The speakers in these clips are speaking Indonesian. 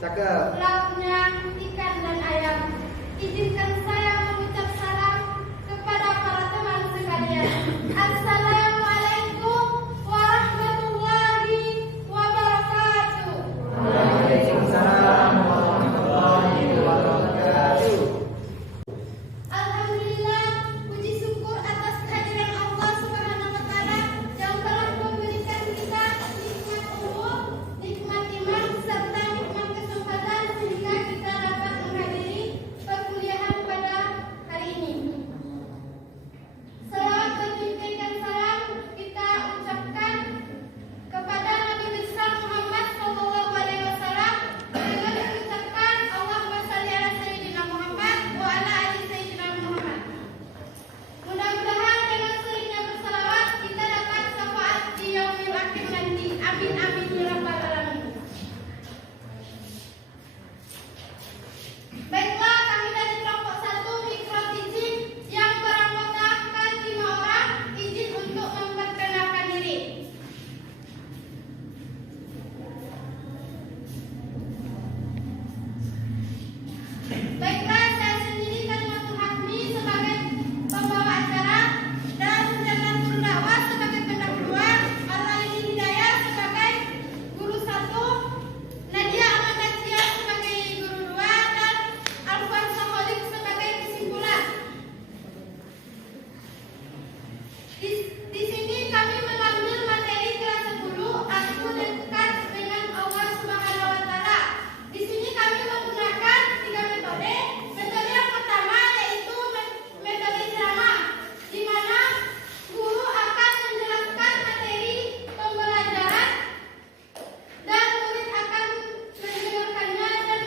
Cakep. Lauknya ikan dan ayam. Izinkan saya mengucap salam kepada para teman sekalian. Assalamualaikum warahmatullahi wabarakatuh. Waalaikumsalam warahmatullahi wabarakatuh. Alhamdulillah, puji syukur atas kehadiran Allah Subhanahu wa taala yang telah memberikan kita nikmat umur, nikmat iman serta nikmat kesempatan sehingga kita dapat menghadiri perkuliahan pada hari ini. Selawat dan salam kita ucapkan kepada Nabi besar Muhammad sallallahu alaihi wasallam dengan mengucapkan Allahumma shalli ala sayyidina Muhammad wa ala ali sayyidina Muhammad. Mudah-mudahan dengan seringnya bersalawat kita dapat syafaat di yaumil akhir nanti. Amin amin ya rabbal alamin. Baiklah, kami dari kelompok 1 Mikro Teaching yang beranggotakan 5 orang izin untuk memperkenalkan diri. Baiklah, saya sendiri Kalimatul Hakmi sebagai pembawa acara dan Jannatul Dakwah sebagai pendahuluan, Al-Aini Hidayah sebagai guru 1, Nadia Amanatia sebagai guru 2 dan Alfan Saholik sebagai kesimpulan. Di sini kami mengambil materi kelas 10 Aku dekat dengan Allah Subhanahu wa taala. Di sini kami menggunakan 3 metode. Metode yang pertama yaitu metode ceramah, di mana guru akan menjelaskan materi pembelajaran dan murid akan mendengarkannya dan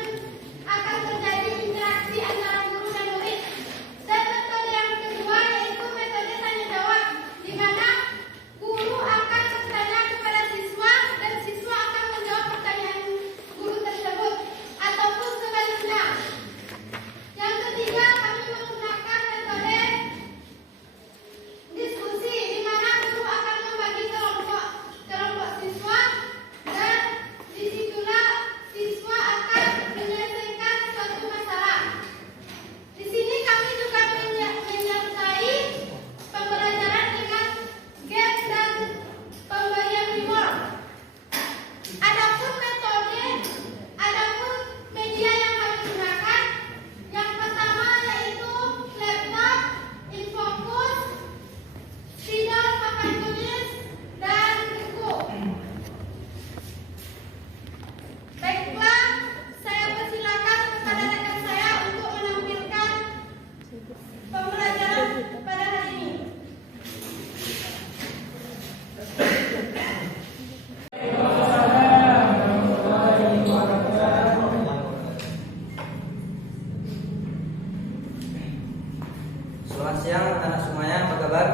akan terjadi interaksi antara guru dan murid. Dan metode yang kedua yaitu metode tanya jawab, di mana guru akan bertanya kepada siswa dan siswa akan menjawab pertanyaan guru tersebut ataupun sebaliknya. Yang ketiga, kami menggunakan metode diskusi, di mana guru akan membagi kelompok siswa dan disitulah siswa akan menyelesaikan suatu masalah. Di sini kami juga menyertai pembelajaran dengan game dan pemberian reward. Adapun media yang kami gunakan, yang pertama yaitu laptop, infocus, sidang papan tulis, dan buku. Baiklah, saya persilakan kepada rekan saya untuk menampilkan pembelajaran pada hari ini. Selamat siang anak semuanya, apa kabar?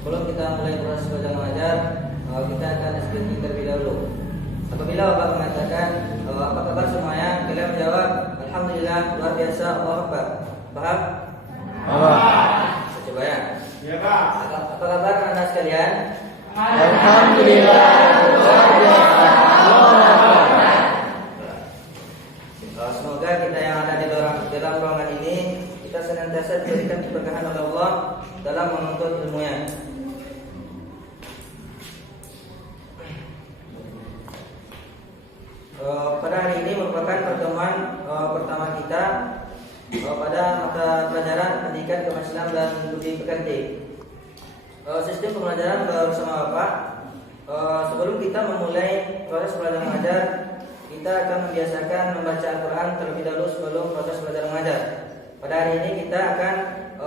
Sebelum kita mulai proses belajar mengajar, kita akan diskusi terlebih dahulu. Apabila Bapak mengatakan apa kabar semuanya, kalian menjawab Alhamdulillah, luar biasa, Allahu Akbar. Paham? Saya coba ya. Ya, Pak. Apa kabar anak sekalian? Alhamdulillah, luar biasa. Semoga kita yang ada di dalam ruangan ini kita senantiasa diberikan keberkahan oleh Allah dalam menuntut ilmunya. Pada hari ini merupakan pertemuan pertama kita pada mata pelajaran pendidikan Islam dan budi pekerti. Sistem pembelajaran bersama Bapak. Sebelum kita memulai proses belajar mengajar, kita akan membiasakan membaca Al-Quran terlebih dahulu sebelum proses belajar mengajar. Pada hari ini kita akan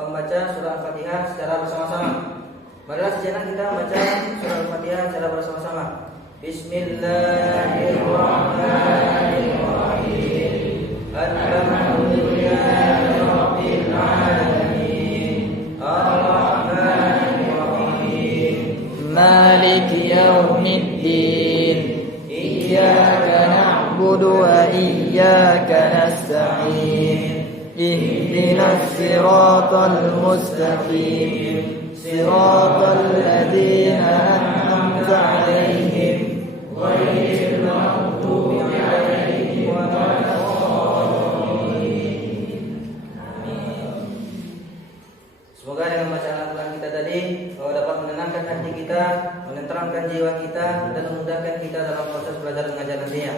membaca surah Al-Fatihah secara bersama-sama. Marilah sejenak kita membaca surah Al-Fatihah secara bersama-sama. Bismillahirrahmanirrahim. Alhamdulillahirabbil alamin. Ar-Rahmanir-Rahim. Maliki yaumiddin. Iyyaka na'budu wa iyyaka nasta'in. Ihdinas siratal mustaqim. Siratal ladzina an'amta 'alaihim maghdubi 'alaihim waladdallin. Semoga dengan bacaan Al-Quran kita tadi dapat menenangkan hati kita, menenteramkan jiwa kita, dan memudahkan kita dalam proses belajar mengajar nantinya.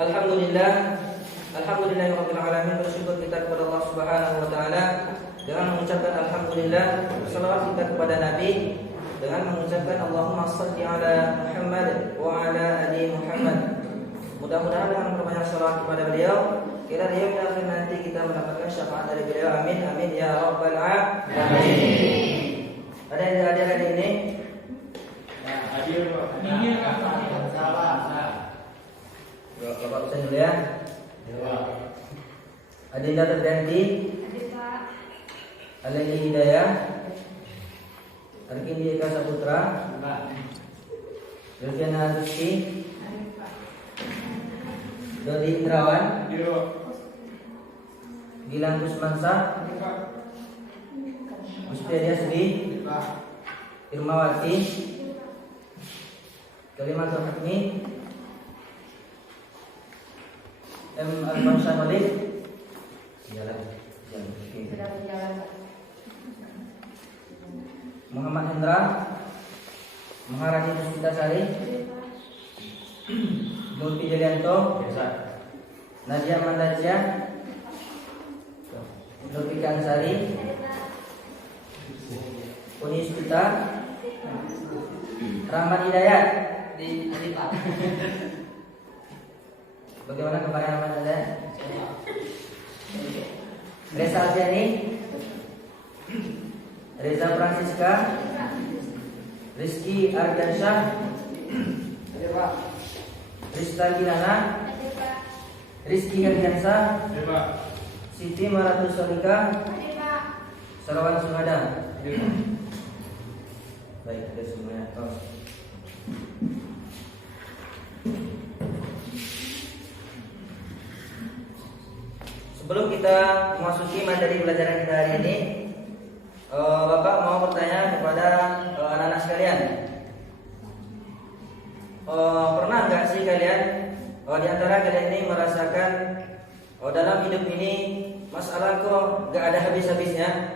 Alhamdulillahirabbil alamin. Bersyukur kita kepada Allah Subhanahu wa taala dengan mengucapkan alhamdulillah, selawat kita kepada Nabi dengan mengucapkan Allahumma shalli ala Muhammad wa ala ali Muhammad. Mudah-mudahan dengan memperbanyak salawat kepada beliau, kira di akhir nanti kita mendapatkan syafaat dari beliau. Amin amin ya rabbal alamin. Ada yang hadir hari ini? Hadir Bapak Ustaz dulu ya. Adinda Terdanti, Aleni Hidayah, Arkindi Eka Saputra, Yofiana Rizki, Dodi Indrawan, Gilang Kusmansa, Mustiadia Sri, Irmawati, Kalimantan Hakmi, M. Alfansyah Malik, Muhammad Hendra, Maharani Puspita Sari, Nurti Jalianto, Nadia Mandacia, Nurti Ansari, Unis Pita, Rahmat Hidayat. Bagaimana kemarin Rahmat Hidayat? Reza Aziani, Reza Francisca, Rizky Ardiansyah, Rista Kirana, Rizky Ardiansyah, Siti Maratus Solika, Sarawan Sumada. Baik, ada semuanya. Sebelum kita memasuki materi pelajaran kita hari ini, Bapak mau bertanya kepada anak-anak sekalian. Pernah nggak sih kalian di antara kalian ini merasakan dalam hidup ini masalah kok nggak ada habis-habisnya?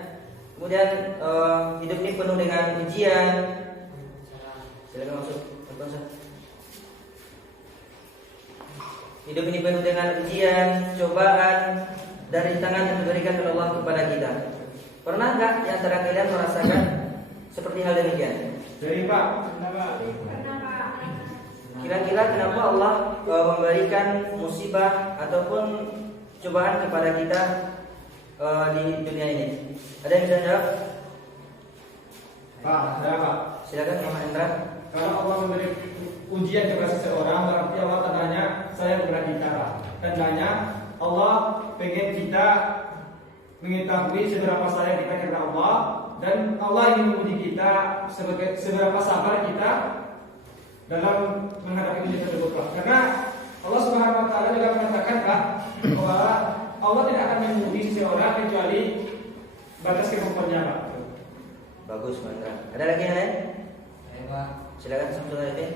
Kemudian hidup ini penuh dengan ujian. Silakan masuk. Hidup ini penuh dengan ujian, cobaan, dan rintangan yang diberikan oleh Allah kepada kita. Pernah nggak di antara kalian merasakan seperti hal demikian? Jadi Pak, Kira-kira kenapa Allah memberikan musibah ataupun cobaan kepada kita di dunia ini? Ada yang bisa jawab? Pak, saya Pak. Silakan Mama Hendra. Kalau Allah memberi ujian kepada seseorang, berarti Allah tandanya saya berani cara. Tandanya Allah pengen kita mengetahui seberapa sayang kita kepada Allah, dan Allah ingin menguji kita seberapa sabar kita dalam menghadapi ujian tersebut, Pak. Karena Allah Subhanahu wa taala juga mengatakan, Pak, bahwa Allah tidak akan menguji seseorang kecuali batas kemampuannya, Pak. Bagus, Hendra. Ada lagi yang lain? Pak. Silakan Samsul Arifin.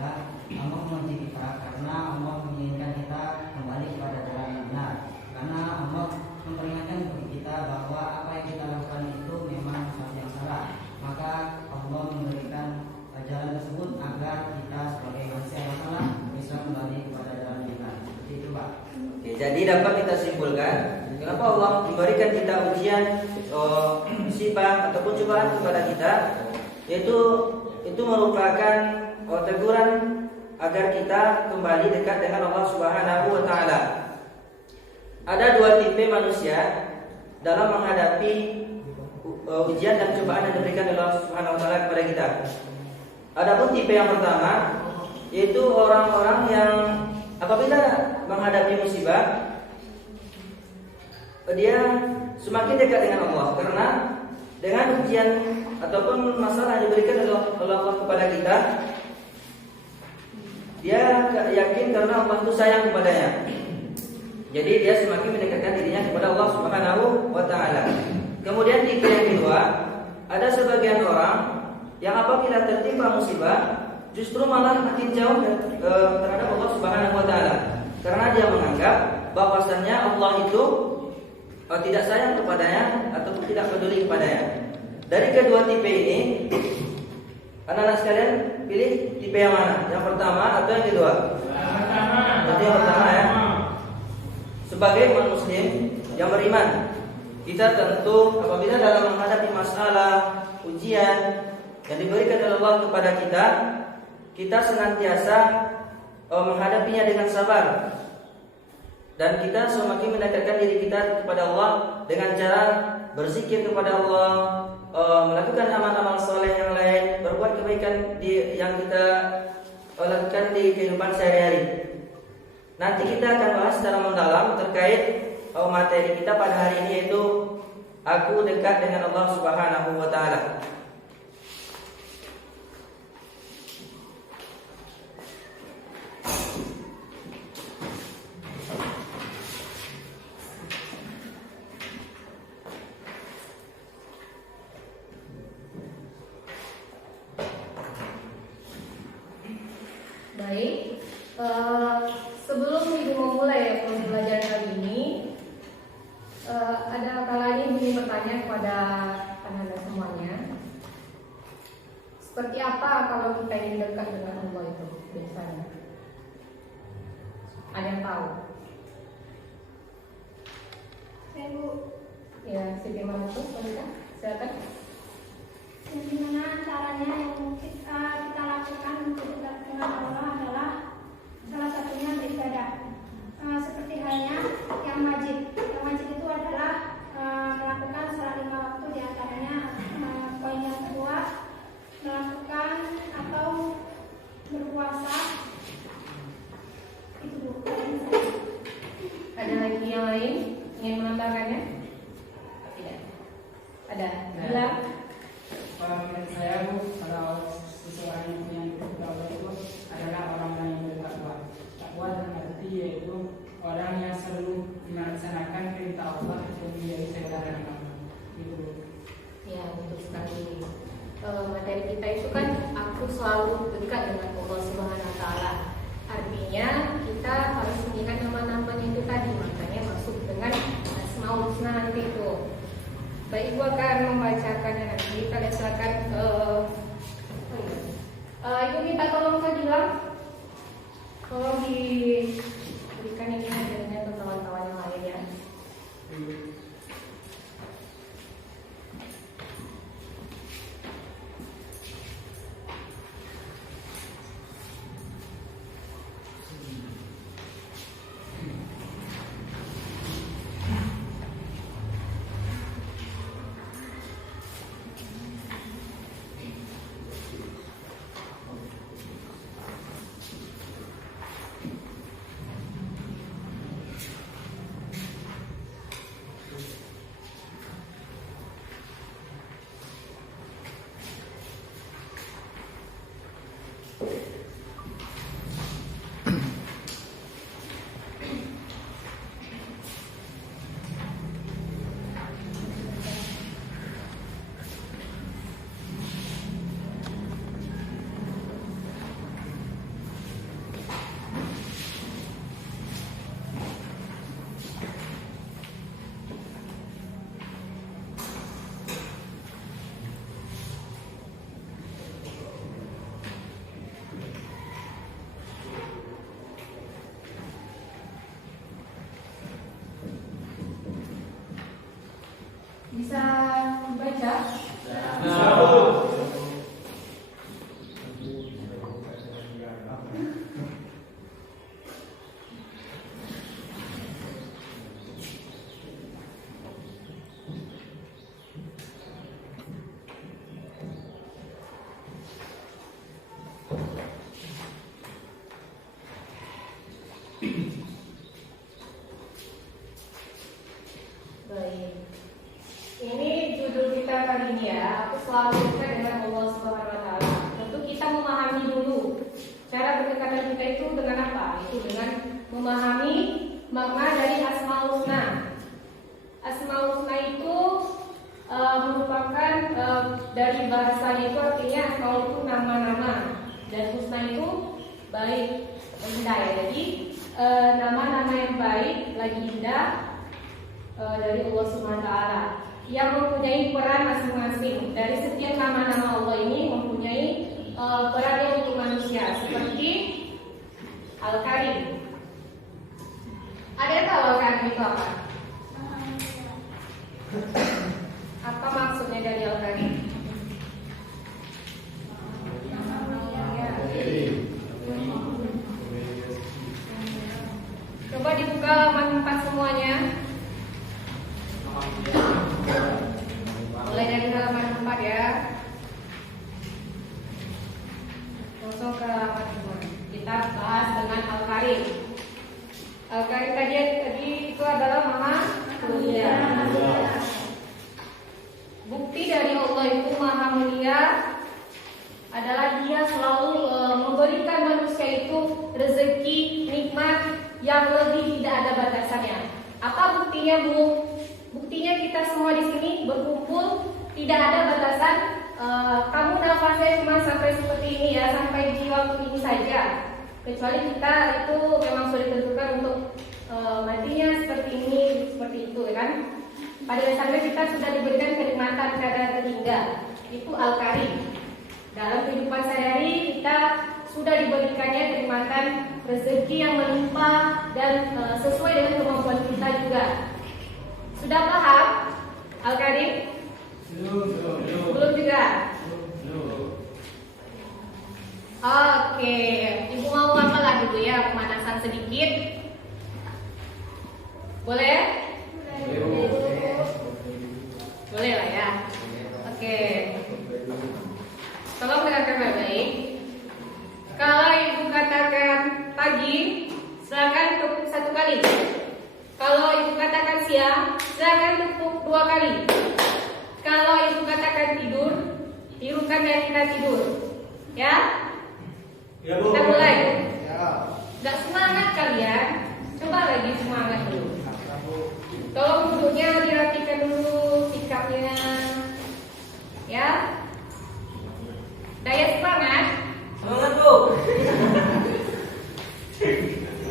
Allah menguji kita karena Allah menginginkan kita kembali kepada jalan yang benar. Karena Allah memperingatkan bagi kita bahwa apa yang kita lakukan itu memang sesuatu yang salah. Maka Allah memberikan jalan tersebut agar kita sebagai manusia yang salah bisa kembali kepada jalan yang benar. Seperti itu, Pak. Oke, jadi dapat kita simpulkan kenapa Allah memberikan kita ujian, musibah ataupun cobaan kepada kita, yaitu itu merupakan teguran agar kita kembali dekat dengan Allah Subhanahu wa taala. Ada dua tipe manusia dalam menghadapi ujian dan cobaan yang diberikan oleh Allah Subhanahu wa taala kepada kita. Adapun tipe yang pertama yaitu orang-orang yang apabila menghadapi musibah dia semakin dekat dengan Allah, karena dengan ujian ataupun masalah yang diberikan oleh Allah kepada kita, dia yakin karena Allah itu sayang kepadanya. Jadi dia semakin mendekatkan dirinya kepada Allah Subhanahu wa taala. Kemudian tipe yang kedua, ada sebagian orang yang apabila tertimpa musibah, justru malah makin jauh terhadap Allah Subhanahu wa taala. Karena dia menganggap bahwasannya Allah itu tidak sayang kepadanya ataupun tidak peduli kepadanya. Dari kedua tipe ini, anak-anak sekalian pilih tipe yang mana? Yang pertama atau yang kedua? Berarti yang pertama ya. Sebagai umat muslim yang beriman, kita tentu apabila dalam menghadapi masalah, ujian yang diberikan oleh Allah kepada kita, kita senantiasa menghadapinya dengan sabar. Dan kita semakin mendekatkan diri kita kepada Allah dengan cara berzikir kepada Allah, melakukan amal-amal soleh yang lain, berbuat kebaikan yang kita lakukan di kehidupan sehari-hari. Nanti kita akan bahas secara mendalam terkait materi kita pada hari ini, yaitu aku dekat dengan Allah Subhanahu wa taala. Baik, sebelum ibu memulai pembelajaran kali ini, ada kalanya ingin bertanya kepada anak-anak semuanya, seperti apa kalau kita ingin dekat dengan Allah itu biasanya? Ada yang tahu? Saya Bu, Ya, Siti Mantu, silakan. gimana caranya yang kita lakukan untuk dekat dengan Allah adalah salah satunya beribadah. Seperti halnya yang wajib. Yang wajib itu adalah melakukan sholat 5 waktu, diantaranya poin yang kedua melakukan atau berpuasa. Itu Bu. Ada lagi yang lain ingin menambahkannya? Tidak. Ada. Bilang. Kalau menurut saya Bu, kalau seseorang yang bertakwa itu adalah orang yang bertakwa. Takwa dalam arti yaitu orang yang selalu melaksanakan perintah Allah dan menjadi saudara Allah. Gitu. Ya, betul sekali. Materi kita itu kan aku selalu dekat dengan Allah Subhanahu wa taala. Artinya kita harus mengingat nama-namanya itu tadi, makanya masuk dengan Asmaul Husna nanti itu. Baik, Ibu akan membacakannya nanti. Kalian silakan. Ibu minta tolong Kak Gilang, tolong diberikan ini hadirnya untuk kawan-kawan yang lain ya. Bisa dibaca? Baik. Ini judul kita kali ini ya. Aku selalu dekat dengan Allah Subhanahu wa taala. Tentu kita memahami dulu cara berdekatan kita itu dengan apa? Itu dengan memahami makna dari Asmaul Husna. Asmaul Husna itu merupakan dari bahasanya itu artinya Asmaul itu nama-nama dan Husna baik indah ya. Jadi nama-nama yang baik lagi indah dari Allah Subhanahu wa taala yang mempunyai peran masing-masing. Dari setiap nama-nama Allah ini mempunyai perannya untuk manusia, seperti Al-Karim. Ada yang tahu Al-Karim itu apa? Apa maksudnya dari Al-Karim? Coba dibuka halaman 4 semuanya. Mulai dari halaman 4 ya. Langsung ke halaman 2. Kita bahas dengan Al-Karim. Al-Karim tadi itu adalah Maha Mulia. Bukti dari Allah itu Maha Mulia adalah Dia selalu memberikan manusia itu rezeki, nikmat yang lebih tidak ada batasannya. Apa buktinya, Bu? Buktinya kita semua di sini berkumpul tidak ada batasan. Kamu nafasnya cuma sampai seperti ini ya, sampai di waktu ini saja. Kecuali kita itu memang sudah ditentukan untuk matinya seperti ini, seperti itu, ya kan? Pada dasarnya kita sudah diberikan kenikmatan kadar terhingga. Itu Al-Karim. Dalam kehidupan sehari-hari kita sudah diberikannya kenikmatan rezeki yang melimpah dan sesuai dengan kemampuan kita juga. Sudah paham Al-Karim? Belum juga. Oke, Ibu mau apalah dulu ya, pemanasan sedikit. Boleh? Boleh lah ya. Oke. Tolong dengarkan baik-baik. Kalau Ibu katakan pagi, silakan tepuk 1 kali. Kalau Ibu katakan siang, silakan tepuk 2 kali. Kalau Ibu katakan tidur, tirukan dan kita tidur. Ya? Ya, Bu. Kita mulai. Ya. Gak semangat kalian? Coba lagi semangat dulu. Tolong duduknya dirapikan dulu, sikapnya. Ya? Daya semangat. Semangat, Bu.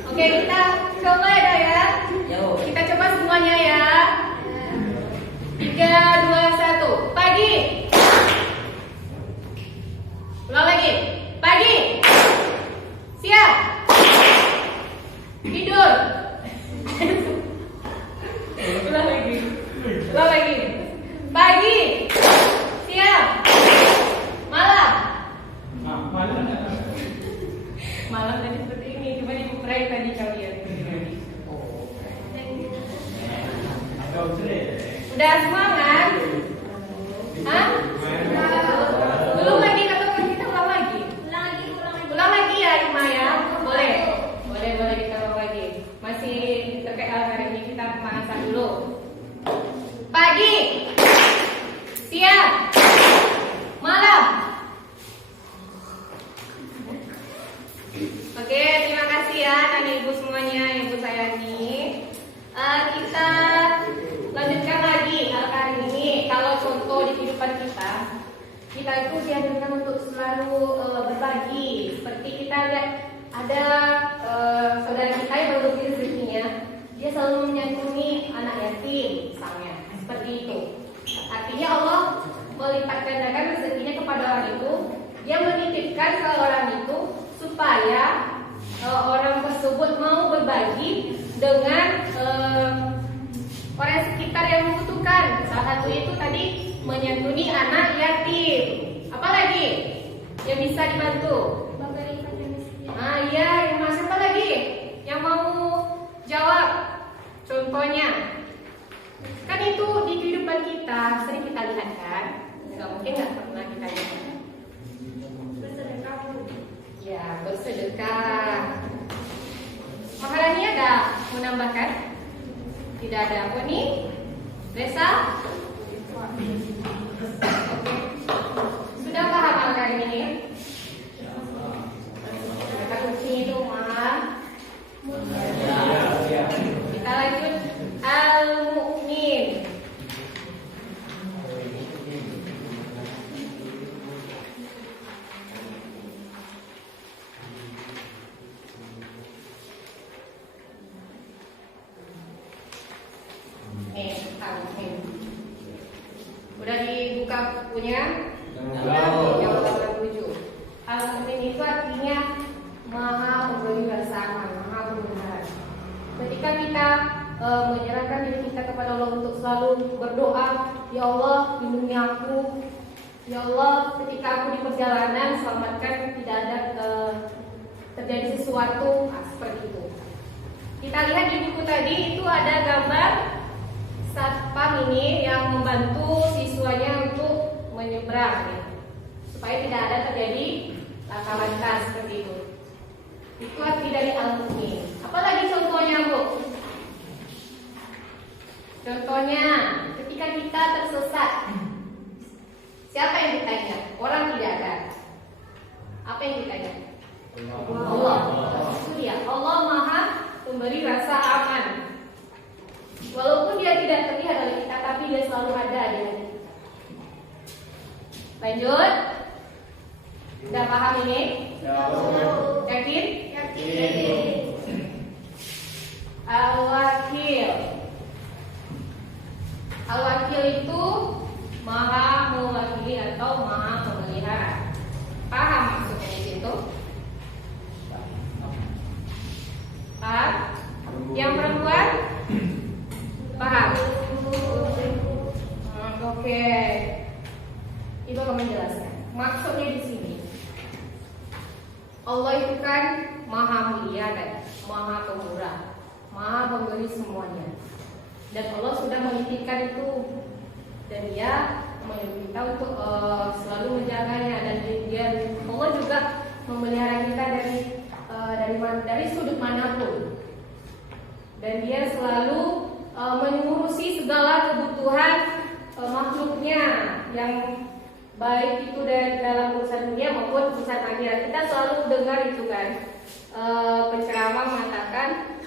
Oke, kita coba ya. Ya, Bu. Kita coba semuanya ya. 3, 2, 1. Pagi. Ulang lagi. Pagi. Siang. Tidur. Ulang lagi. Ulang lagi. Pagi. Siang. Malam. Malam tadi seperti ini. Coba dibukurai tadi kalian. Udah semangat? Hah? Belum lagi atau kita ulang lagi? Ulang lagi ya, Ima ya. Boleh kita ulang lagi. Masih terkait Al-Karim ini kita pemanasan dulu. Pagi, siang, malam. Oke, terima kasih ya Anak Ibu semuanya, Ibu sayangi. Kita lanjutkan lagi Al-Karim ini. Kalau contoh di kehidupan kita itu dianjurkan untuk selalu berbagi. Seperti kita lihat ada saudara kita yang berbagi rezekinya, dia selalu menyantuni anak yatim misalnya, seperti itu. Artinya Allah melipat gandakan rezekinya kepada orang itu. Dia menitipkan ke orang itu supaya orang tersebut mau berbagi dengan orang sekitar yang membutuhkan. Salah satu itu tadi menyantuni anak yatim. Apalagi yang bisa dibantu? Iya, yang masih apa lagi? Yang mau jawab? Contohnya, kan itu di kehidupan kita sering kita lihat kan? Nggak mungkin nggak pernah kita lihat. Ya, bersedekah. Mahalanya ada menambahkan? Tidak ada apa nih? Resa? Oke. Sudah paham Al-Karim ini? Kata kuncinya itu Kita lanjut Al-Mu'min. dibuka bukunya Jauh. yang halaman 7. Al-Mu'min itu artinya Maha memberi rasa aman, Maha pemeliharaan. Ketika kita menyerahkan diri kita kepada Allah untuk selalu berdoa, ya Allah lindungi aku, ya Allah ketika aku di perjalanan selamatkan tidak ada terjadi sesuatu, seperti itu. Kita lihat di buku tadi itu ada gambar satpam ini yang membantu siswanya untuk menyeberang ya, supaya tidak ada terjadi laka lantas seperti itu. Itu arti dari Al-Mu'min. Apalagi contohnya, Bu? Contohnya, ketika kita tersesat, siapa yang ditanya? Orang tidak ada. Apa yang ditanya? Allah. Itu dia. Allah Maha memberi rasa aman. Walaupun dia tidak terlihat oleh kita, tapi dia selalu ada di hati kita. Lanjut. Sudah paham ini? Yakin? Al-Wakil. Al-Wakil itu Maha mewakili atau Maha memelihara. Paham maksudnya di situ? Paham? Yang perempuan? Paham? Oke. Ibu akan menjelaskan. Maksudnya di sini, Allah itu kan Maha mulia dan Maha pemurah, Maha pemberi semuanya. Dan Allah sudah menitipkan itu, dan Dia menyuruh kita untuk selalu menjaganya, dan Allah juga memelihara kita dari sudut manapun. Dan Dia selalu mengurusi segala kebutuhan makhluknya, yang baik itu dari dalam urusan dunia maupun urusan akhirat. Kita selalu dengar itu kan, penceramah mengatakan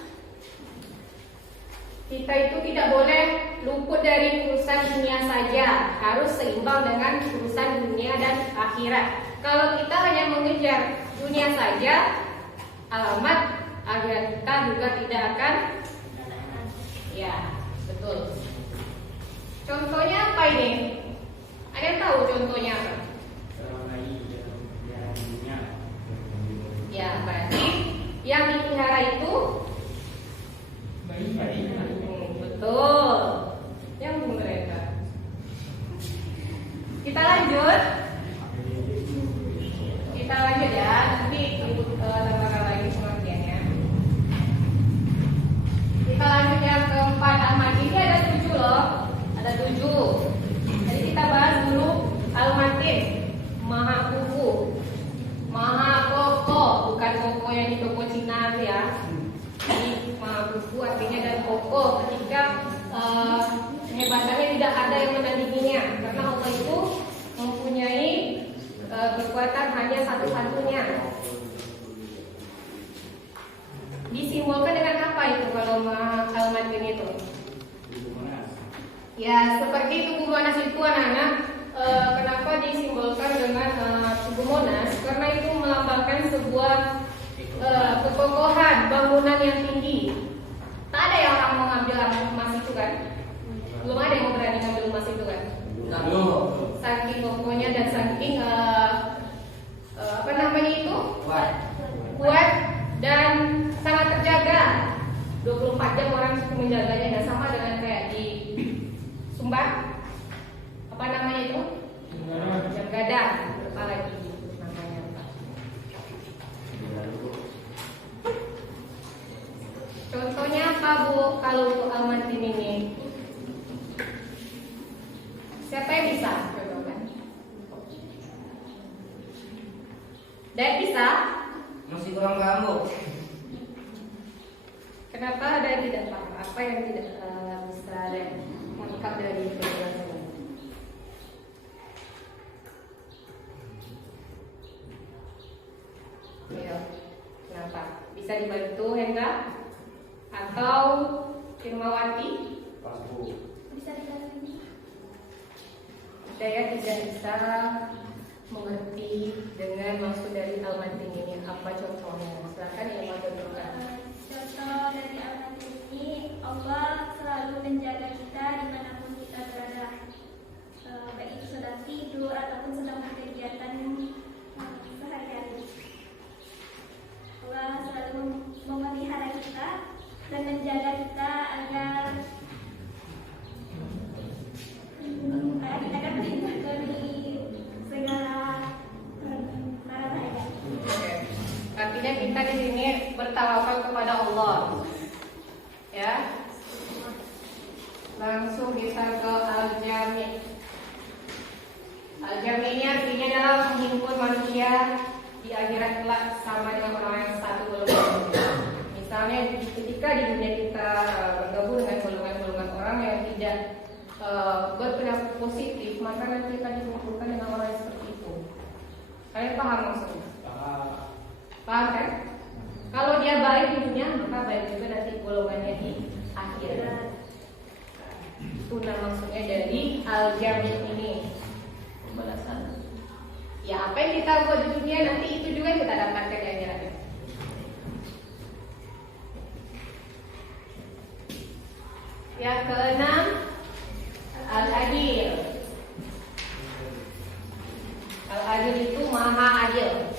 kita itu tidak boleh luput dari urusan dunia saja, harus seimbang dengan urusan dunia dan akhirat. Kalau kita hanya mengejar dunia saja, alamat akhirat kita juga tidak akan. Ya, betul. Contohnya apa ini? Ada yang tahu contohnya apa? Ya, berarti yang dipelihara itu betul. Yang mereka. Kita lanjut. Ya. Nanti ibu tambahkan lagi pengertiannya. Kita lanjut yang keempat. Al-Matin ini ada 7 loh. Ada 7. Jadi kita bahas dulu Al-Matin, Maha Kuku, Maha Koko, bukan koko yang di toko Cina ya. Jadi Maha Kuku artinya dan koko ketika kehebatannya tidak ada yang menandinginya, karena Allah itu mempunyai kekuatan hanya satu-satunya. Disimbolkan dengan apa itu kalau Al-Matin itu? Ya, seperti tugu Monas itu anak-anak, kenapa disimbolkan dengan tugu Monas? Karena itu melambangkan sebuah kekokohan bangunan yang tinggi. Tak ada yang orang mau ngambil emas itu kan? Belum ada yang berani ngambil emas itu kan? Saking kokohnya dan saking kuat dan sangat terjaga. 24 jam orang suka menjaganya, dan sama dengan kayak di Sumbar, apa namanya itu? Jam gadang, apa lagi namanya? Contohnya apa Bu kalau untuk Al-Matin ini? Siapa yang bisa? Contohkan. Dan bisa? Masih kurang paham, Bu. Kenapa ada yang tidak paham? Apa yang tidak bisa dan lengkap dari penjelasan? Ya, kenapa? Bisa dibantu Hendra atau Firmawati? Bisa dikasih. Saya tidak bisa mengerti dengan maksud dari Al-Matin ini. Apa contohnya? Silakan yang mau contohkan. Contoh dari Al-Matin ini, Allah selalu menjaga kita dimanapun kita berada. baik itu sedang tidur ataupun sedang berkegiatan sehari-hari. Allah selalu memelihara kita dan menjaga kita agar kita terhindar dari segala mara bahaya. Artinya kita di sini bertawakal kepada Allah. Ya. Langsung bisa ke Al-Jami'. Al-Jami' ini artinya adalah menghimpun manusia di akhirat kelak sama dengan orang yang satu golongan. Misalnya ketika di dunia kita bergabung dengan golongan-golongan orang yang tidak berperilaku positif, maka nanti akan dikumpulkan dengan orang yang seperti itu. Kalian paham maksudnya? Paham kan? Kalau dia baik di dunia, maka baik juga nanti golongannya di akhirat. Itu maksudnya dari Al-Jami' ini. Pembalasan. Ya, apa yang kita buat di dunia nanti itu juga yang kita dapatkan di akhirat. Yang keenam, Al-Adil. Al-Adil itu maha adil.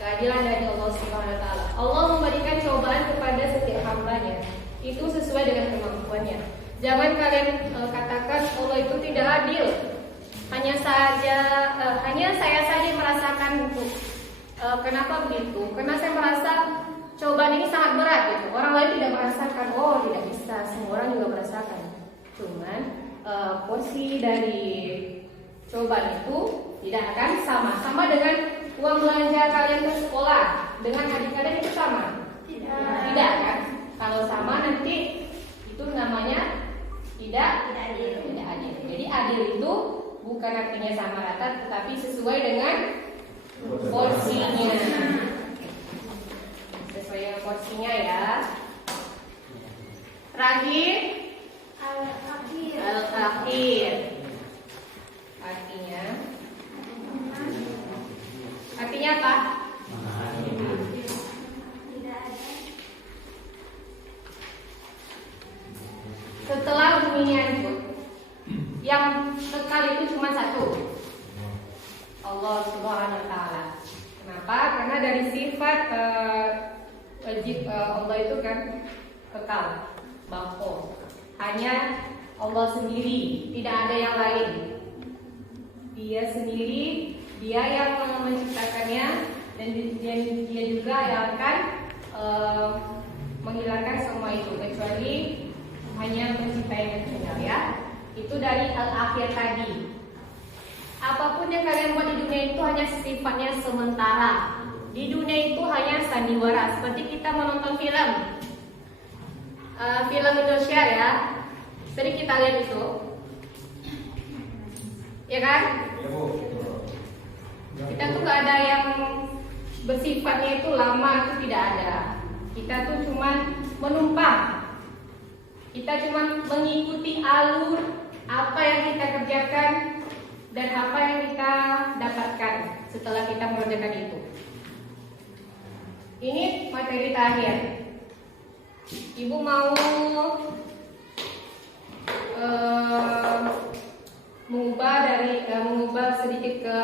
Keadilan dari Allah Subhanahu wa taala. Allah memberikan cobaan kepada setiap hambanya. Itu sesuai dengan kemampuannya. Jangan kalian katakan Allah itu tidak adil. Hanya saya saja merasakan itu. Kenapa begitu? Karena saya merasa cobaan ini sangat berat gitu. Orang lain tidak merasakan. Oh, tidak bisa. Semua orang juga merasakan. Cuman porsi dari cobaan itu tidak akan sama. Sama dengan uang belanja kalian ke sekolah dengan adik-adik itu sama? Tidak kan? Kalau sama nanti itu namanya tidak adil. Jadi adil itu bukan artinya sama rata, tetapi sesuai dengan porsinya. Sesuai dengan porsinya ya. Terakhir Al-Akhir. Artinya apa? Setelah dunia hancur, yang kekal itu cuma satu, Allah Subhanahu wa taala. Kenapa? Karena dari sifat Allah itu kan kekal, baqo. Hanya Allah sendiri, tidak ada yang lain. Dia sendiri, dia yang menciptakannya, dan dia juga yang akan menghilangkan semua itu, kecuali hanya menciptai yang tinggal ya. Itu dari Al-Akhir tadi. Apapun yang kalian buat di dunia itu hanya sifatnya sementara. Di dunia itu hanya sandiwara. Seperti kita menonton film Indonesia ya. Sering kita lihat itu, ya kan? Kita tuh gak ada yang bersifatnya itu lama, itu tidak ada. Kita tuh cuma menumpang. Kita cuma mengikuti alur apa yang kita kerjakan dan apa yang kita dapatkan setelah kita mengerjakan itu. Ini materi terakhir. Ibu mau mengubah sedikit ke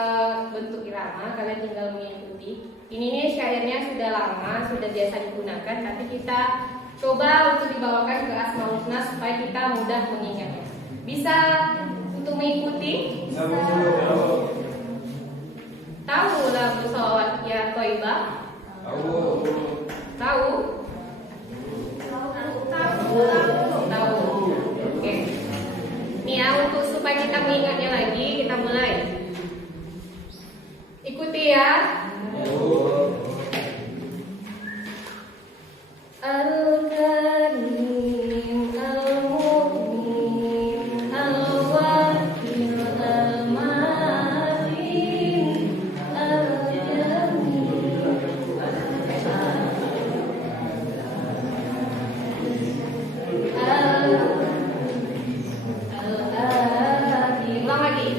bentuk irama, kalian tinggal mengikuti. Ini syairnya sudah lama, sudah biasa digunakan, tapi kita coba untuk dibawakan ke Asmaul Husna supaya kita mudah mengingatnya. Bisa untuk mengikuti? Tahu lagu Sholawat Ya Thayyibah? Tahu? Tahu. Oke. Nih ya, untuk supaya kita mengingatnya lagi, kita mulai. Ikuti ya. Al-Karim, Al-Mu'min, Al-Wakil, Al-Matin, Al-Jamil, Al-Adil. Ulang lagi.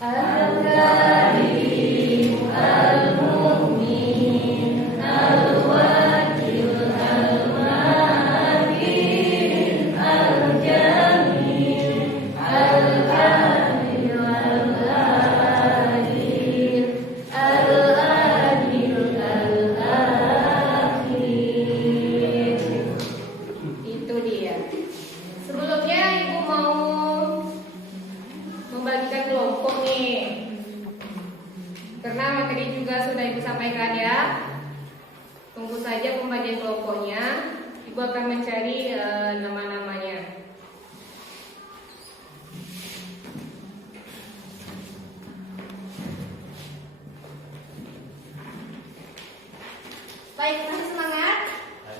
Al-Karim, Al-Mu'min, saya. Tunggu saja pembagian kelompoknya. Ibu akan mencari nama-namanya. Baik, masih semangat?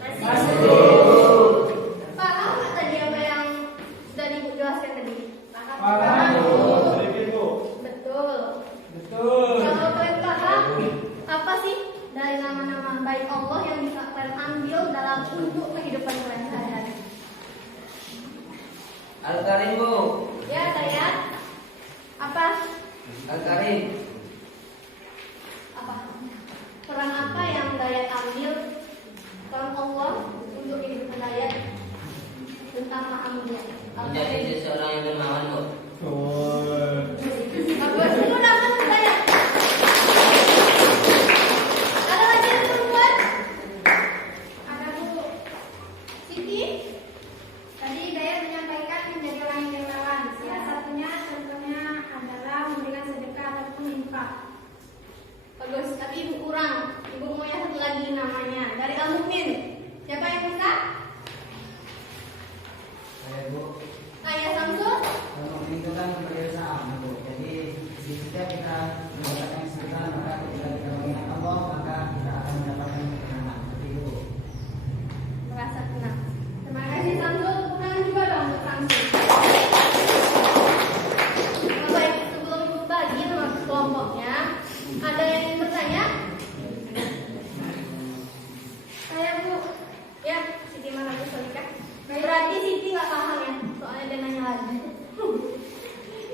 Masih. Paham nggak tadi apa yang sudah Ibu jelaskan tadi? Paham. Betul. Betul. Kalau kalian paham, apa sih dari nama-nama baik Allah yang bisa kalian ambil dalam untuk kehidupan kalian sehari-hari? Al-Karim, Bu. Ya, Dayat. Apa? Al-Karim. Apa? Peran apa yang Dayat ambil peran Allah untuk kehidupan Dayat tentang Maha Mulia? Menjadi seseorang yang dermawan, Bu. Bagus, itu dapat Dayat. Ada lagi yang perempuan? Ada Bu Siti. Tadi Dayat menyampaikan menjadi orang yang dermawan. Salah satunya contohnya adalah memberikan sedekah ataupun infak. Bagus, tapi Ibu kurang. Ibu mau yang satu lagi namanya dari Al-Mukmin. Siapa yang bisa? Saya Bu, Ayah Samsul. kalau itu kan berusaha Bu. Jadi jika kita mendapatkan kesulitan, maka ketika kita mengingat Allah, maka kita akan mendapatkan kemenangan. Seperti itu Bu. Merasa tenang. Terima kasih Samsul. Tangan juga dong untuk Samsul. Baik, sebelum Ibu bagi nama kelompoknya, ada yang ingin bertanya? Saya Bu. Ya, Siti mana Bu Solika? Berarti Siti nggak paham ya, soalnya dia nanya lagi.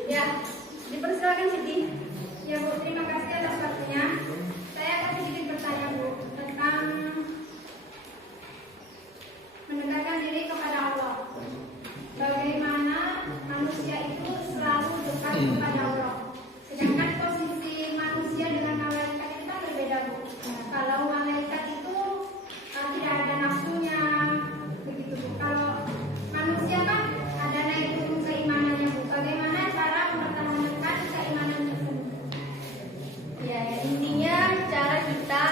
Ya, dipersilakan Siti. Ya Bu, terima kasih atas waktunya. Saya akan sedikit bertanya Bu tentang mendekatkan diri kepada Allah. Bagaimana manusia itu selalu dekat kepada Allah. Sedangkan posisi manusia dengan malaikat itu kan berbeda Bu. Kalau malaikat itu tidak ada nafsunya, begitu Bu. Kalau manusia kan ada naik turun keimanannya Bu. Bagaimana cara mempertahankan keimanan tersebut? Ya, intinya cara kita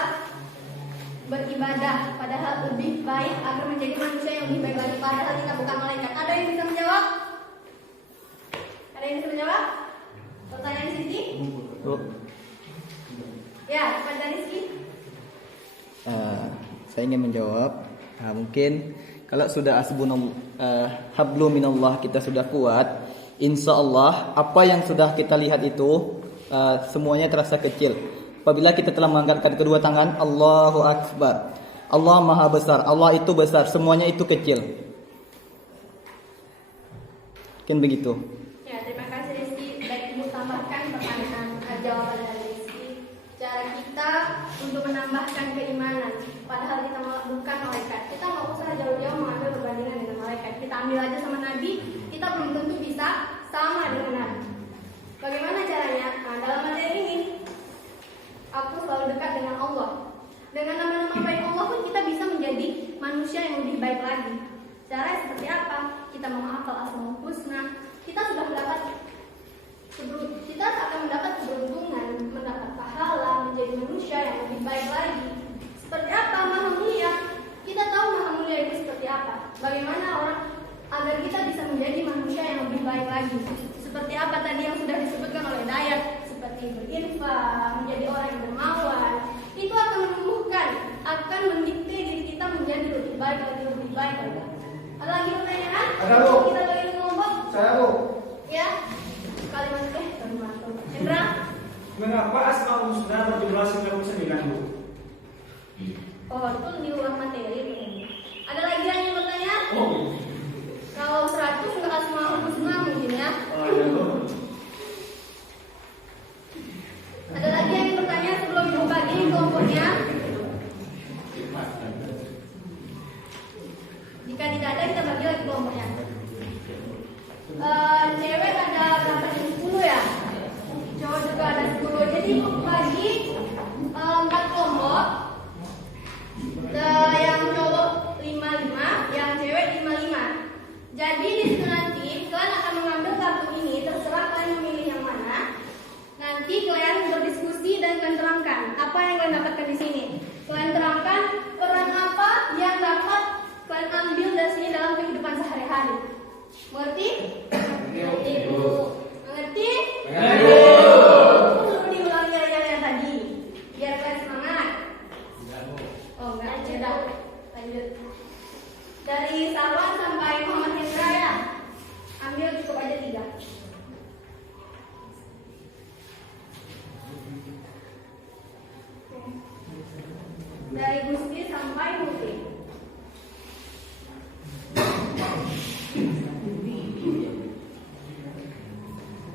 beribadah padahal lebih baik agar menjadi manusia yang lebih baik lagi padahal kita bukan malaikat. Ada yang bisa menjawab? Ada yang bisa menjawab? Pertanyaan Siti? Bu, Ya, pada Rizky. saya ingin menjawab. Mungkin kalau sudah hablu minallah kita sudah kuat, insya Allah apa yang sudah kita lihat itu semuanya terasa kecil. Apabila kita telah mengangkatkan kedua tangan, Allahu Akbar. Allah Maha Besar. Allah itu besar. Semuanya itu kecil. Mungkin begitu. Ya, terima kasih Rizky. Baik, Ibu tambahkan pertanyaan jawaban dari Rizky. Cara kita untuk menambahkan keimanan, padahal kita bukan malaikat. Kita nggak usah jauh-jauh mengambil perbandingan dengan malaikat. Kita ambil aja sama Nabi, kita belum tentu bisa sama dengan Nabi. Bagaimana caranya? Nah, dalam materi ini, aku selalu dekat dengan Allah. Dengan nama-nama baik Allah pun kita bisa menjadi manusia yang lebih baik lagi. Cara seperti apa? Kita menghafal Asmaul Husna. Kita akan mendapat keberuntungan, mendapat pahala, menjadi manusia yang lebih baik lagi. Seperti apa Maha Mulia? Kita tahu Maha Mulia itu seperti apa. Bagaimana orang agar kita bisa menjadi manusia yang lebih baik lagi. Seperti apa tadi yang sudah disebutkan oleh Dayat, seperti berinfak, menjadi orang yang dermawan. Itu akan menumbuhkan, akan mendikte diri kita menjadi lebih baik lagi, lebih baik lagi. Ada lagi pertanyaan? Ada, Bu. Kita bagi kelompok. Saya Bu, Ya. Kalimat Hendra. mengapa Asmaul Husna berjumlah 99 Bu? Oh, itu di luar materi. Ada lagi yang ingin bertanya? Oh, Kalau 100 nggak Asmaul Husna mungkin ya. iya Bu. Ada lagi yang ingin bertanya sebelum Ibu bagi kelompoknya? Jika tidak ada, kita bagi lagi kelompoknya. Cewek ada berapa nih? 10 ya? Cowok juga ada 10. Jadi bagi 4 kelompok. Yang cowok dari Sarwan sampai Muhammad Hendra ya. Ambil cukup aja 3. Dari Gusti sampai Muti.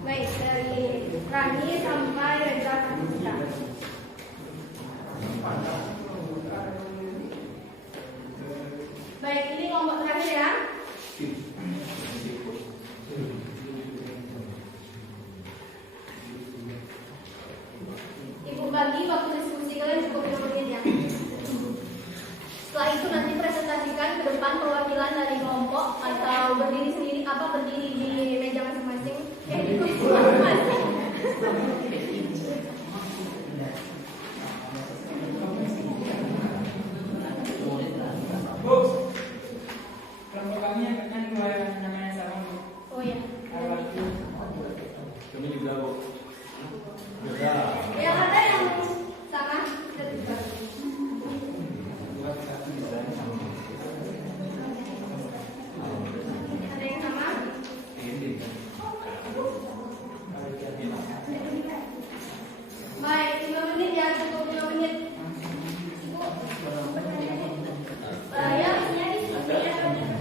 Baik, dari Rani sampai Reza Kanista. Baik, ini kelompok terakhir ya. Ibu bagi waktu diskusi kalian cukup 5 menit ya. Setelah itu nanti presentasikan ke depan perwakilan dari kelompok atau berdiri sendiri berdiri di meja masing-masing. Di kursi masing-masing. Bu, kelompok kami kan namanya sama Bu. Oh ya. Kami juga Bu. Yang ada yang sama. Ada yang sama? Baik, 5 menit ya, cukup 5 menit.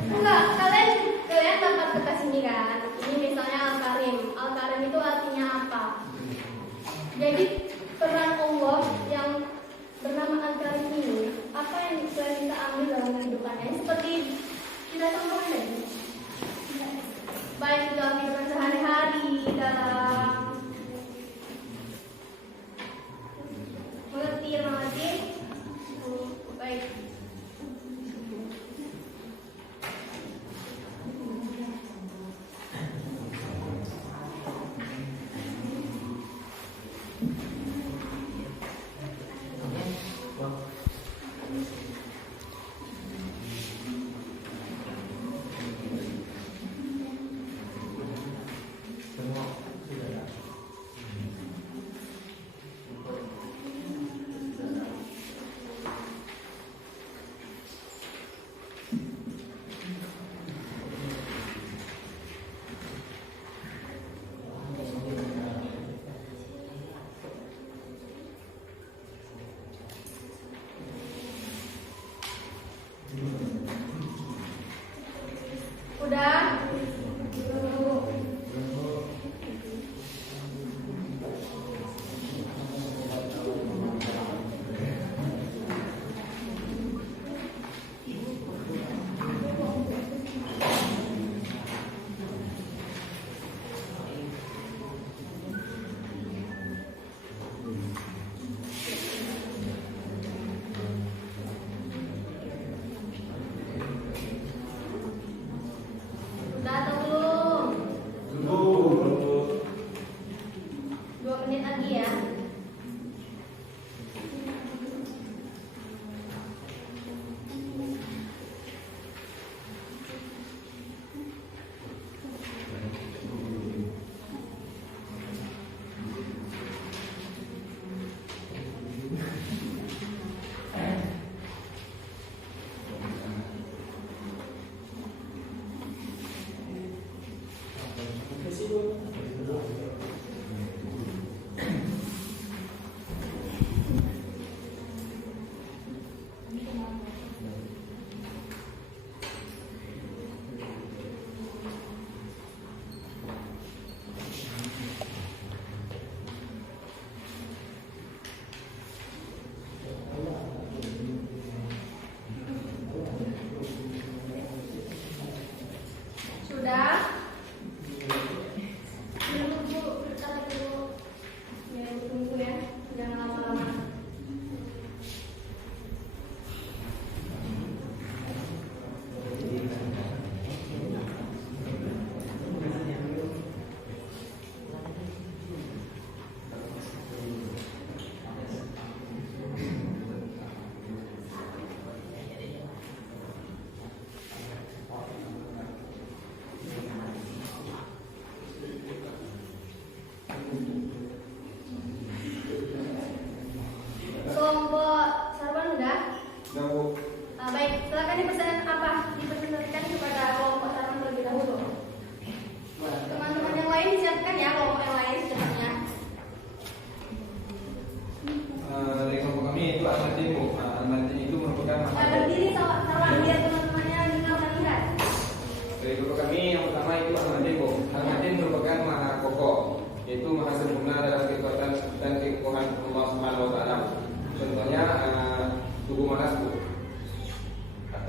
Enggak, kalian dapat kertas ini kan? Ini misalnya Al-Karim. Al-Karim itu artinya apa? Jadi peran Allah yang bernama Al-Karim ini, apa yang bisa kita ambil dalam kehidupannya? Seperti kita contohkan tadi. Baik dalam kehidupan sehari-hari, dalam mengerti. Baik. Semua sudah.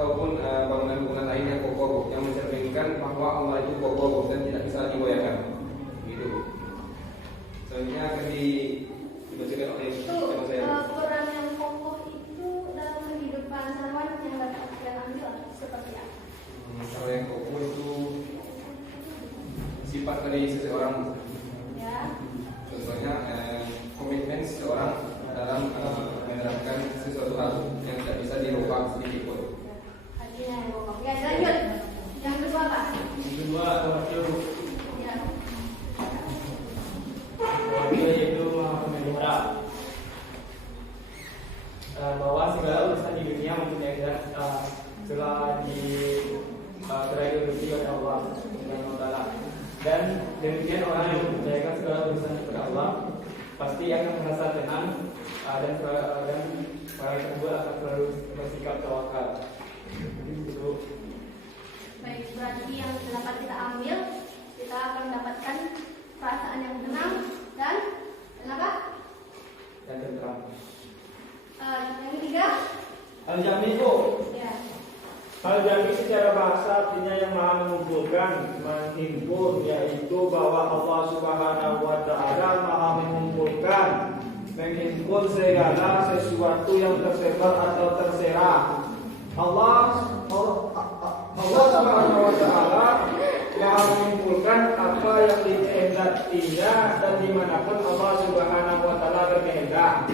ataupun bangunan-bangunan lain yang kokoh yang mencerminkan bahwa Allah itu kokoh dan tidak bisa digoyahkan. Gitu. Selanjutnya akan dibacakan oleh Itu teman saya. peran yang kokoh itu dalam kehidupan sehari-hari yang dapat kita ambil seperti apa? Kalau yang kokoh itu sifat dari seseorang. Ya. Contohnya komitmen seseorang dalam menerapkan sesuatu hal yang tidak bisa dirubah sedikit pun. Artinya yang kokoh. Ya, lanjut. Yang kedua apa? Yang kedua tawakal. Ya. Tawakal yaitu memelihara bahwa segala urusan di dunia mempunyai telah dihidupi oleh Allah Subhanahu wa taala. Dan demikian orang yang mempercayakan segala urusan kepada Allah pasti akan merasa tenang dan orang tersebut akan selalu bersikap tawakal. Itu. Baik, berarti yang dapat kita ambil, kita akan mendapatkan perasaan yang tenang dan apa? Dan tentram. Yang ketiga, Al-Jami'u. ya. Al-Jami' secara bahasa artinya yang maha mengumpulkan, menghimpun, yaitu bahwa Allah Subhanahu wa taala maha mengumpulkan, menghimpun segala sesuatu yang tersebar atau terserah. Allah Subhanahu wa taala maha mengumpulkan apa yang dikehendakinya dan dimanapun Allah Subhanahu wa taala berkehendak.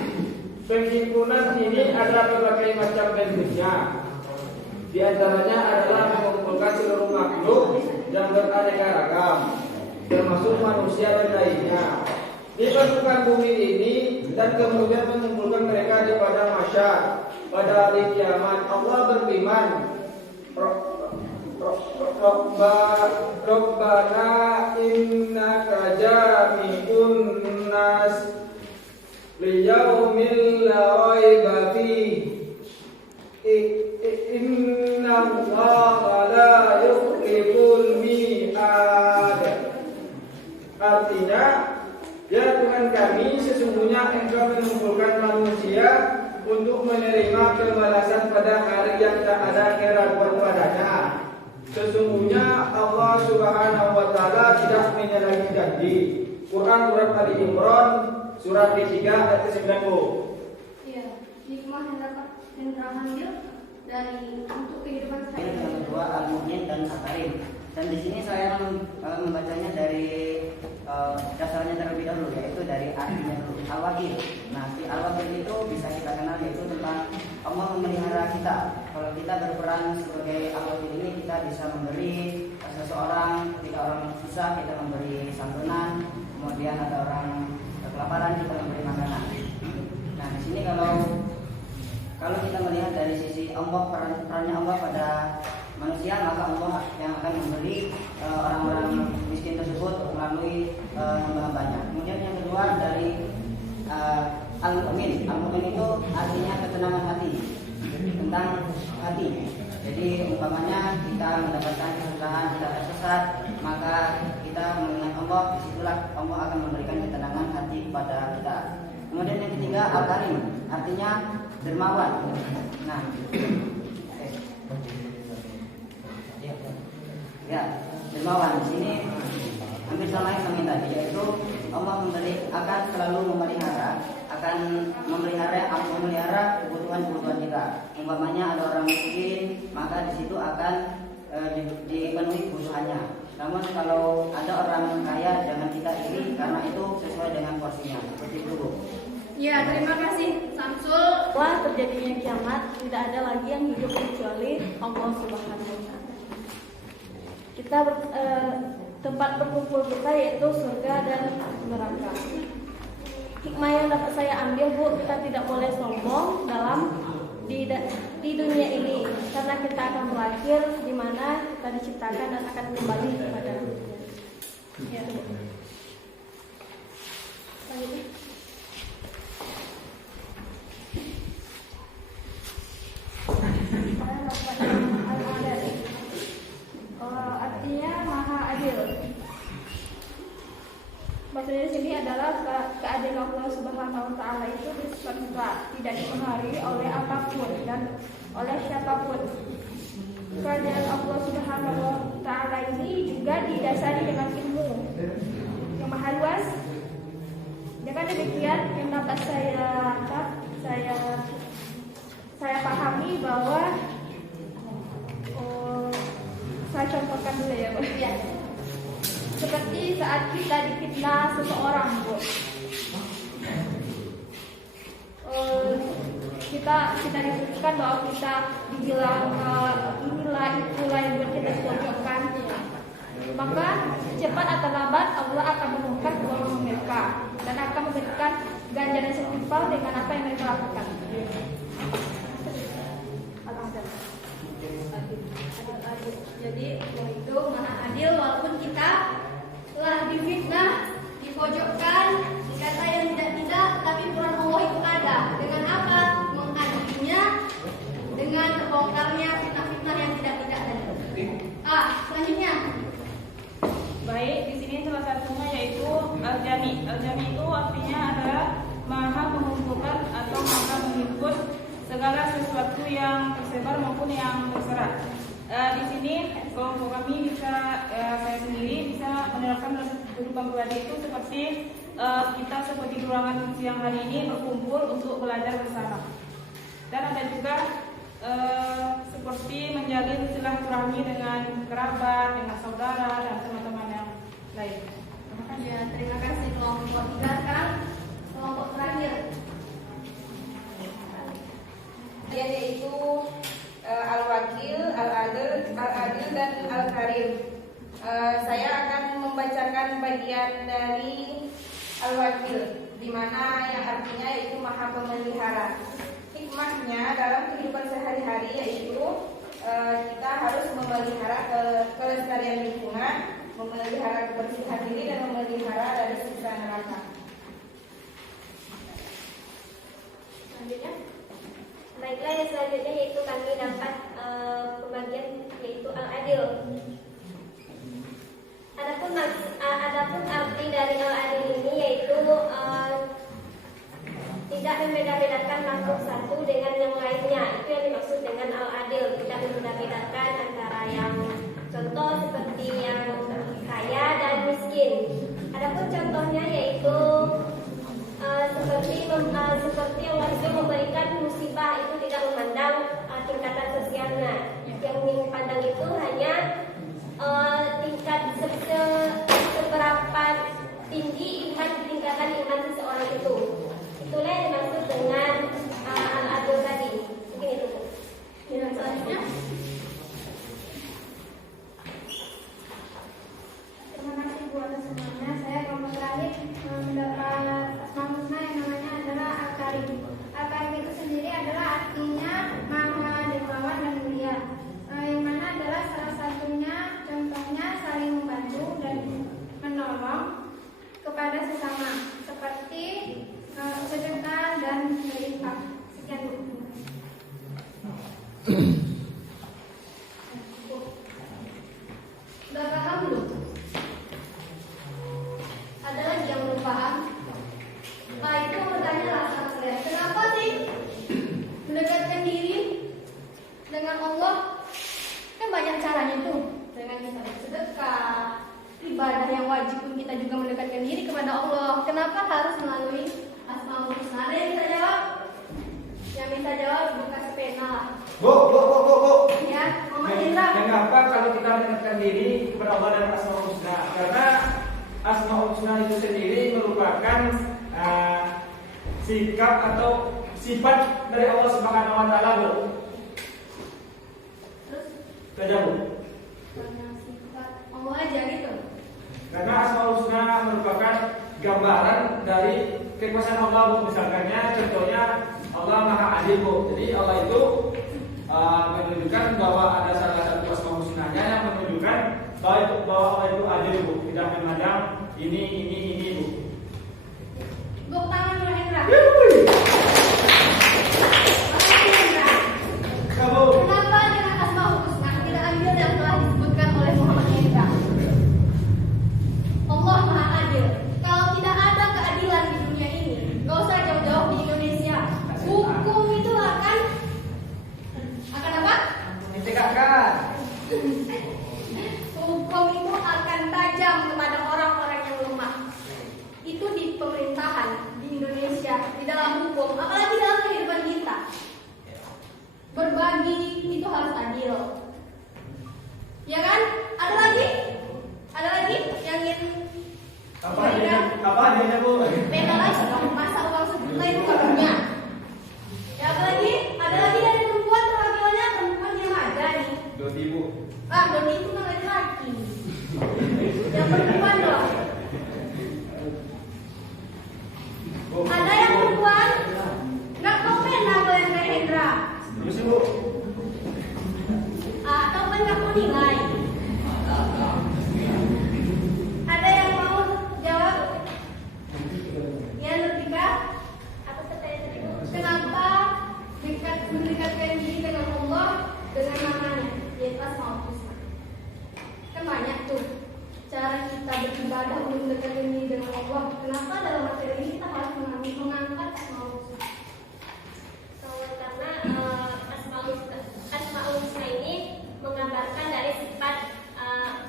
Penghimpunan ini ada berbagai macam bentuknya. Di antaranya adalah mengumpulkan seluruh makhluk yang beraneka ragam, termasuk manusia dan lainnya, di permukaan bumi ini, dan kemudian mengumpulkan mereka di padang mahsyar pada hari kiamat. Allah berfirman, Rabbana innaka jami'un nas liyaumil la raiba fihi Inna Allah la yukhliful mi'ad. Artinya, ya Tuhan kami, sesungguhnya Engkau mengumpulkan manusia untuk menerima pembalasan pada hari yang tak ada keraguan padanya. Sesungguhnya Allah Subhanahu wa taala tidak menyalahi janji. Quran surat Ali Imran surat 3 ayat 90. Iya, hikmah yang dapat kita ambil dari untuk kehidupan Yang sehari-hari. kedua Al-Mu'min dan Al-Karim. Dan di sini saya membacanya dari dasarnya terlebih dahulu, yaitu dari artinya dulu, Al-Wakil. Nah, si Al-Wakil itu bisa kita kenal yaitu tentang Allah memelihara kita. Kalau kita berperan sebagai Al-Wakil ini, kita bisa memberi seseorang, ketika orang susah kita memberi santunan, kemudian ada orang kelaparan kita memberi makanan. Nah, di sini kalau kita melihat dari sisi Allah, perannya Allah pada manusia, maka Allah yang akan memberi orang-orang miskin tersebut melalui hamba-hambanya. Kemudian yang kedua dari Al-Mu'min. Al-Mu'min itu artinya ketenangan hati, tentang hati. Jadi umpamanya kita mendapatkan kesusahan, kita tersesat, maka kita mengingat Allah, disitulah Allah akan memberikan ketenangan hati kepada kita. Kemudian yang ketiga Al-Karim, artinya dermawan. Nah, ya, dermawan di sini hampir sama yang kami tadi, yaitu Allah akan selalu memelihara kebutuhan kita. Umpamanya ada orang miskin, maka di situ akan dipenuhi kebutuhannya. Namun kalau ada orang kaya, jangan kita iri karena itu sesuai dengan porsinya. Seperti itu, Bu. Ya, terima kasih Samsul. Wah, terjadinya kiamat, tidak ada lagi yang hidup kecuali Allah Subhanahu wa taala. Kita tempat berkumpul kita yaitu surga dan neraka. Hikmah yang dapat saya ambil, Bu, kita tidak boleh sombong dalam di dunia ini, karena kita akan berakhir di mana kita diciptakan dan akan kembali kepada dunia. Ya. Lanjut. Artinya maha adil. Maksudnya di sini adalah keadilan Allah Subhanahu wa taala itu disebutkan tidak dipengaruhi oleh apapun dan oleh siapapun. Kerajaan Allah Subhanahu wa Ta'ala ini juga didasari dengan ilmu yang maha luas. Dengan demikian yang dapat saya pahami bahwa saya contohkan dulu ya, Bu. Ya. Seperti saat kita difitnah seseorang, Bu. Kita disebutkan bahwa kita dibilang inilah itulah yang buat kita pojokkan, maka cepat atau lambat Allah akan mengungkap kebohongan mereka dan akan memberikan ganjaran setimpal dengan apa yang mereka lakukan. Jadi Allah itu maha adil, walaupun kita telah difitnah, dipojokkan, dikata yang tidak, tapi Quran Allah itu ada. Dengan apa? Mengadilinya dengan terbongkarnya fitnah-fitnah yang tidak tadi. Selanjutnya. Baik, di sini salah satunya yaitu al-jami. Al-jami itu artinya adalah maha mengumpulkan atau maha menghimpun segala sesuatu yang tersebar maupun yang terserat. Di sini kelompok kami bisa, saya sendiri bisa menerapkan kehidupan pribadi itu seperti kita seperti di ruangan siang hari ini berkumpul untuk belajar bersama. Dan ada juga seperti menjalin silaturahmi dengan kerabat, dengan saudara dan teman-teman yang lain. Terima kasih kelompok 3. Sekarang kelompok terakhir, yaitu Al-Wakil, Al-Adil dan Al-Karim. Saya akan membacakan bagian dari Al-Wakil, di mana yang artinya yaitu Maha Pemelihara. Hikmahnya dalam kehidupan sehari-hari yaitu kita harus memelihara kelestarian lingkungan, memelihara kebersihan diri dan memelihara dari siksa neraka. selanjutnya. Baiklah, yang selanjutnya yaitu kami dapat pembagian yaitu al-adil. Adapun arti dari al-adil ini yaitu tidak membeda-bedakan makhluk satu dengan yang lainnya. Itu yang dimaksud dengan al-adil, tidak membeda-bedakan antara yang contoh seperti yang kaya dan miskin. Adapun contohnya yaitu seperti Allah itu memberikan musibah itu tidak memandang tingkatan sosialnya. Yang dipandang itu hanya tingkat seberapa tinggi tingkatan iman seseorang itu. Itulah yang dimaksud dengan al-adil tadi. Mungkin itu. Dan selanjutnya. Terima kasih Bu atas semuanya. Saya kelompok terakhir mendapat asmaul husna yang namanya adalah Al-Karim. Al-Karim itu sendiri adalah artinya maha dermawan dan mulia. Yang mana adalah salah satunya contohnya saling membantu dan menolong kepada sesama seperti sedekah dan berinfak. Sekian Bu. Sudah paham belum? Ada lagi yang belum paham? Pak itu bertanya lah sama saya, kenapa sih mendekatkan diri dengan Allah? Kan banyak caranya tuh, dengan kita bersedekah, ibadah yang wajib pun kita juga mendekatkan diri kepada Allah. Kenapa harus melalui asmaul husna? Ada yang bisa jawab? Yang bisa jawab buka pena. Bu. Ya, Muhammad Indra. Kenapa kalau kita mendekatkan diri kepada Allah dan Asmaul Husna? Karena Asmaul Husna itu sendiri merupakan sikap atau sifat dari Allah Subhanahu wa Ta'ala, Bu. Terus? Saja, Bu. Sifat Allah aja gitu. Karena Asmaul Husna merupakan gambaran dari kekuasaan Allah, Bu. Misalkannya, contohnya Allah Maha Adil, Bu. Jadi Allah itu menunjukkan bahwa ada salah satu Asmaul Husnanya yang menunjukkan bahwa Allah itu adil, Bu. Tidak memandang ini, Bu. Tepuk tangan dulu, Hendra. Kenapa dengan asmaul husna tidak ambil yang telah disebutkan oleh Muhammad Hendra? Allah Maha Adil. Kalau tidak ada keadilan di dunia ini, gak usah jauh-jauh di Indonesia. Hukum itu akan apa? Ditegakkan. Hukum itu akan tajam kepada orang-orang yang lemah. Itu di pemerintahan di Indonesia, di dalam hukum, apalagi dalam kehidupan kita. Berbagi itu harus adil. Ya kan? Ada lagi? Ada lagi yang ingin Apa adanya Bu? beda lagi dong, masa uang sejuta itu nggak punya. Ya apa lagi? Ada lagi dari perempuan perwakilannya, perempuan yang aja nih. Dodi Bu. Doni itu kan laki-laki. Yang perempuan dong. Ada yang perempuan? Nggak komen apa yang kayak Hendra. Terus Bu. Atau kan nggak mau nilai. Ada yang mau jawab? Ya, Nurtika. Apa pertanyaan itu? Kenapa mendekatkan diri dengan Allah dengan namanya, yaitu Asmaul Husna? Kan banyak tuh cara kita beribadah untuk mendekatkan diri dengan Allah. Kenapa dalam materi ini kita harus mengangkat Asmaul Husna? Karena Asmaul Husna ini menggambarkan dari sifat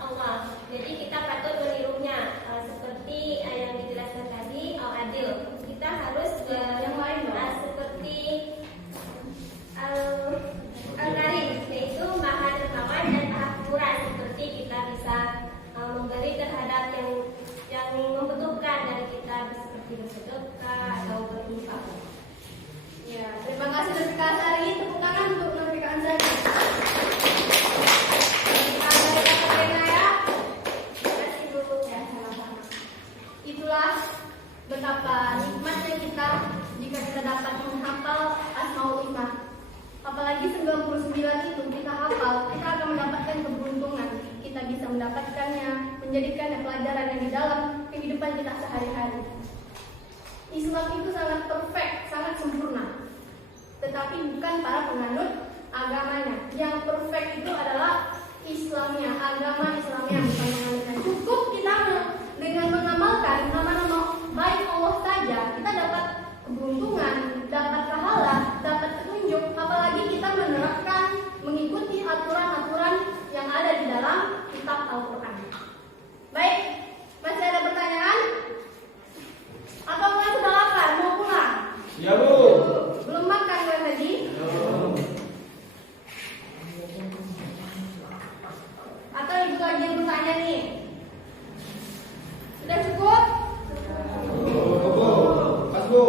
Allah. Jadi kita patut menirunya seperti yang dijelaskan tadi Al-Adil. Kita harus yang lain seperti Al-Karim, yaitu Maha Dermawan dan Maha Pemurah. Seperti kita bisa memberi terhadap yang membutuhkan dari kita, seperti bersedekah atau berinfak. Ya, terima kasih Nurtika Ansari. Tepuk tangan untuk Nurtika Ansari. Ada kata ya. Kasih dulu ya, sama-sama. Itulah betapa nikmatnya kita jika kita dapat menghafal Asmaul Husna. Apalagi 99 itu kita hafal, kita akan mendapatkan keberuntungan. Kita bisa mendapatkannya, menjadikannya pelajaran yang di dalam kehidupan kita sehari-hari. Islam itu sangat perfect, sangat sempurna. Tetapi bukan para penganut agamanya. Yang perfect itu adalah Islamnya, agama Islamnya, bukan penganutnya. Cukup kita dengan mengamalkan nama-nama baik Allah saja, kita dapat keberuntungan, dapat pahala, dapat petunjuk. Apalagi kita menerapkan, mengikuti aturan-aturan yang ada di dalam kitab Al-Quran. Baik, masih ada pertanyaan? Atau kalian sudah lapar, mau pulang? Ya Bu. Belum makan kan tadi? Atau ibu lagi yang bertanya nih? Sudah cukup? Mas Bu.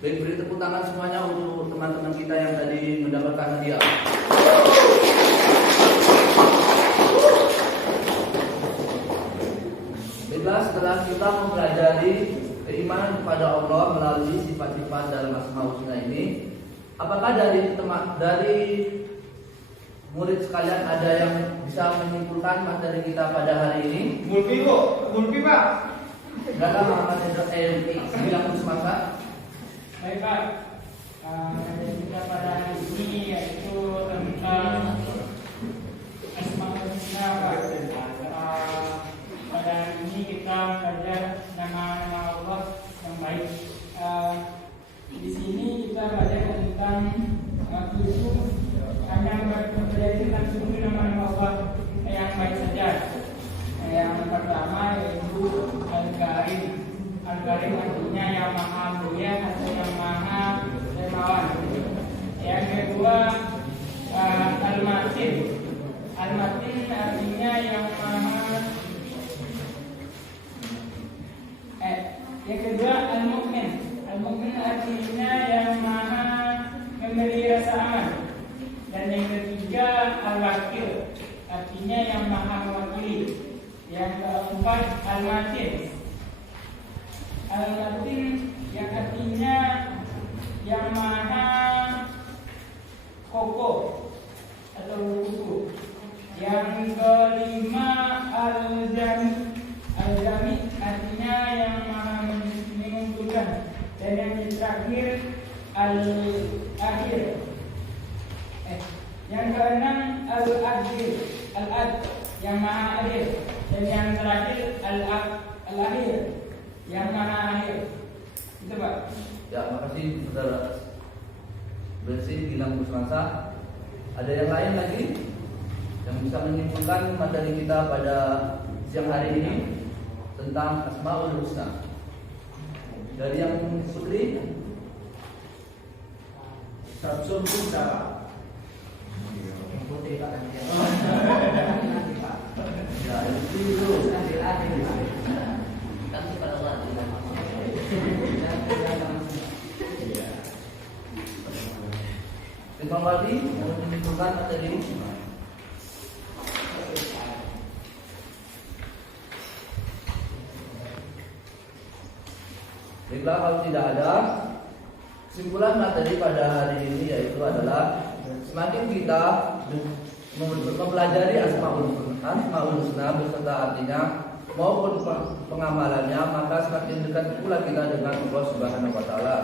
Baik, beri tepuk tangan semuanya untuk teman-teman kita yang tadi mendapatkan hadiah. Baiklah, setelah kita mempelajari keimanan kepada Allah melalui sifat-sifat dalam Asmaul Husna ini, apakah dari murid sekalian ada yang bisa menyimpulkan materi kita pada hari ini? Mulpi Bu, Mulpi Pak. Dalam Muhammad bilang semasa. Baik Pak, kita pada hari ini yaitu tentang Asmaul Husna Pak. Pada hari ini kita belajar nama-nama Allah yang baik. Di sini kita belajar tentang hanya belajar tentang 7 nama-nama Allah yang baik saja. Yang pertama yaitu Al-Karim. Al-Karim artinya yang maha mulia atau yang maha dermawan. Yang kedua Al-Matin. Al-Matin artinya yang maha yang kedua Al-Mu'min. Al-Mu'min artinya yang maha memberi rasa aman. Dan yang ketiga Al-Wakil, artinya yang maha mewakili. Yang keempat Al-Matin. Al-Matin yang artinya yang maha kokoh atau kukuh. Yang kelima Al-Jami. Al-Jami artinya yang maha mengumpulkan. Dan yang terakhir Al-Akhir. Yang keenam Al-Adil. Al-Ad yang maha adil, dan yang terakhir Al-Akhir yang maha akhir. Itu Pak. Ya, makasih Saudara Bersih Gilang Busmasa. Ada yang lain lagi yang bisa menyimpulkan materi kita pada siang hari ini tentang Asmaul Husna? Dari yang putri, Samsul Buddha. Putri Pak nanti. ya itu dulu. Kan pada Allah. Imam Wadi yang menyimpulkan materi ini. Baiklah, kalau tidak ada, kesimpulan materi pada hari ini yaitu adalah semakin kita mempelajari Asmaul Husna beserta artinya maupun pengamalannya, maka semakin dekat pula kita dengan Allah Subhanahu wa taala.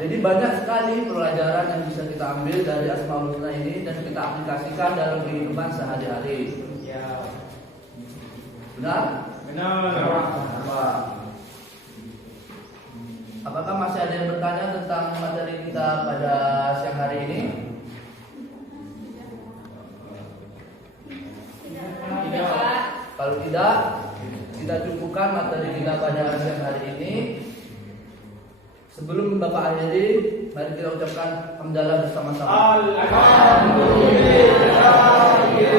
Jadi banyak sekali pelajaran yang bisa kita ambil dari Asmaul Husna ini dan kita aplikasikan dalam kehidupan sehari-hari. Ya. Benar? Benar. Apakah masih ada yang bertanya tentang materi kita pada siang hari ini? Tidak, Pak. Kalau tidak, kita cukupkan materi kita pada siang hari ini. Sebelum Bapak akhiri, mari kita ucapkan hamdalah bersama-sama. Alhamdulillah.